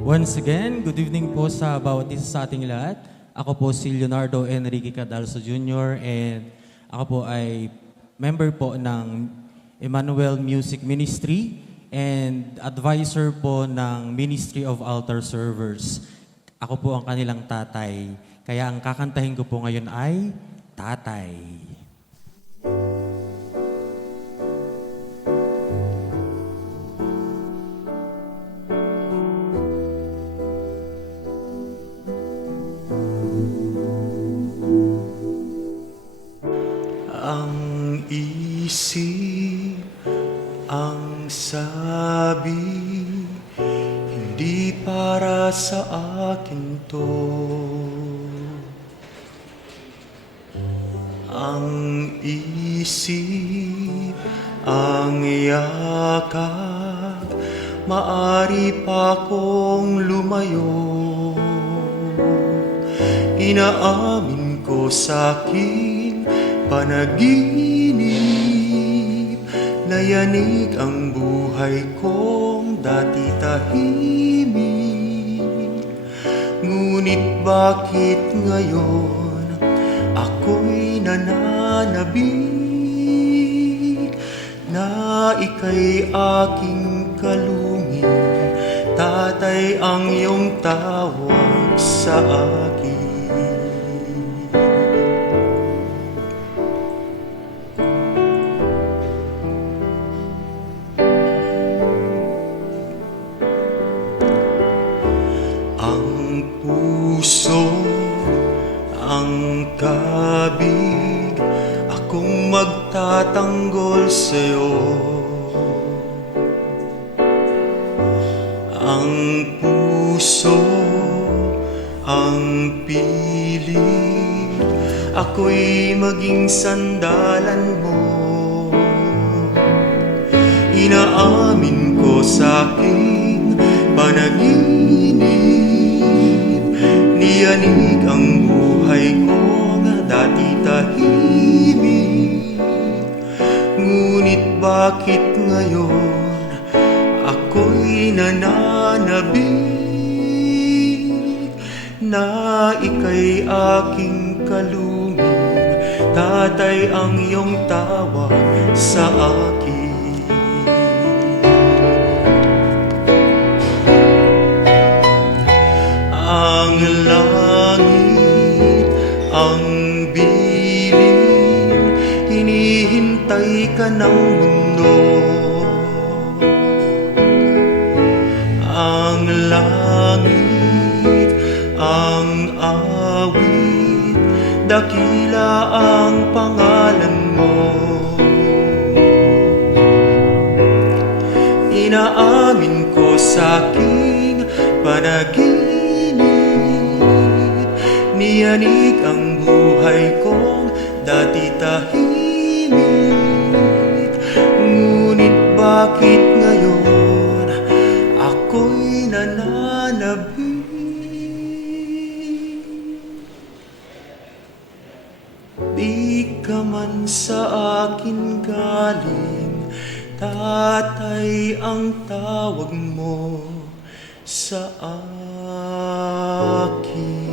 Once again, good evening po sa bawat isa sa ating lahat. Ako po si Leonardo Enrique Cadalso Jr. and ako po ay member po ng Emmanuel Music Ministry and advisor po ng Ministry of Altar Servers. Ako po ang kanilang tatay. Kaya ang kakantahin ko po ngayon ay Tatay. Ang isip, ang sabi, hindi para sa akin to. Ang isip, ang yakap, maari pa kong lumayo. Inaamin ko sa'king panaginip na yanig ang buhay kong dati tahimik. Ngunit bakit ngayon ako'y nananabik na ika'y aking kalungin? Tatay ang iyong tawag sa akin. Ang puso, ang kabig, akong magtatanggol sa'yo. Ang puso, ang pilit, ako'y maging sandalan mo. Inaamin ko sa'king panaginip, niyanig ang buhay kong dati tahimik. Ngunit bakit ngayon ako'y nananabik na ika'y aking kalungin? Tatay ang iyong tawag sa akin. Ang langit, ang bilin, hinihintay ka ng mundo. Ang langit, ang awit, dakila ang pangalan mo. Inaamin ko sa'king panaginip, niyanig ang buhay kong dati tahimik. Ngunit bakit ngayon ako'y nananabik? Di ka man sa akin galing, tatay ang tawag mo sa akin.